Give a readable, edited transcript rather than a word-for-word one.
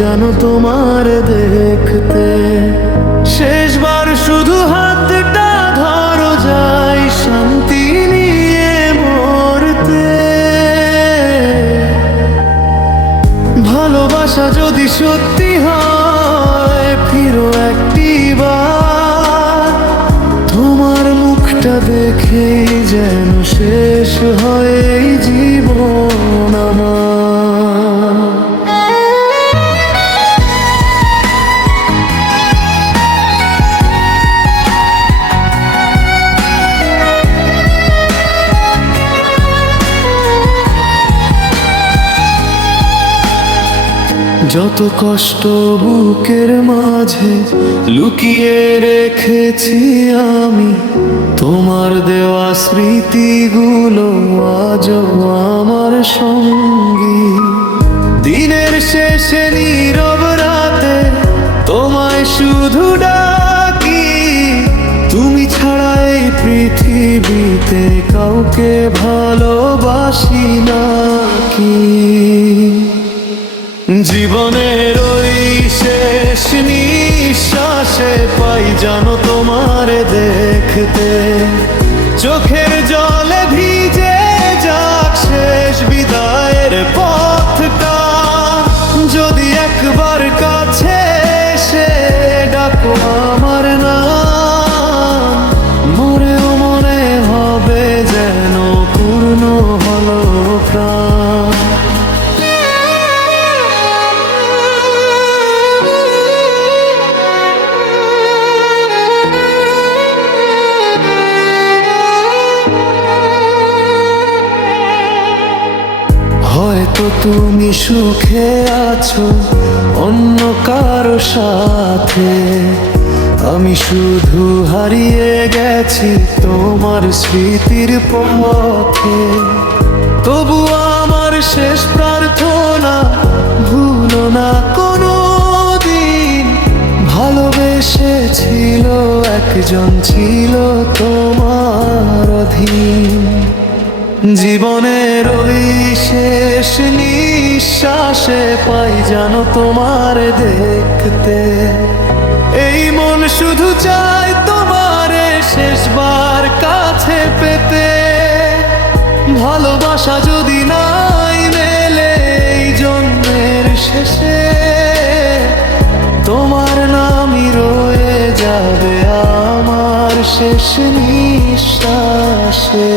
যেন তোমার দেখতে। শেষবার শুধু হাতটা ধরো, যাই শান্তি নিয়ে মরতে। ভালোবাসা যদি সত্যি হয়, ফিরো একটিবার। তোমার মুখটা দেখেই যেন শেষ হয় এই জীবন আমার। যত কষ্ট বুকের মাঝে লুকিয়ে রেখেছি আমি, তোমার দেওয়া স্মৃতিগুলো আজও আমার সঙ্গী। দিনের শেষে নীরব রাতে তোমায় শুধু ডাকি, তুমি ছাড়া এই পৃথিবীতে কাউকে ভালোবাসি নাকি। জীবনের ওই শেষ নিঃশ্বাসে পাই জানো তোমার দেখতে। চোখের জলে ভিজে যাক শেষ বিদায়ের পথটা। যদি একবার কাছে এসে ডাকো আমার নাম, মরেও মনে হবে যেন পূর্ণ হলো প্রাণ। হয়তো তুমি সুখে আছো অন্য কারো সাথে, আমি শুধু হারিয়ে গেছি তোমার স্মৃতির পথে। তবু আমার শেষ প্রার্থনা, ভুলো না কোনো দিন। ভালোবেসেছিল একজন, ছিল তোমার অধীন। জীবনের ওই শেষ নিঃশ্বাসে পাই জানো তোমার দেখতে। এই মন শুধু চায় তোমার শেষবার কাছে পেতে। ভালোবাসা যদি নাই মেলে এই জন্মের শেষে, তোমার নামই রয়ে যাবে আমার শেষ নিঃশ্বাসে।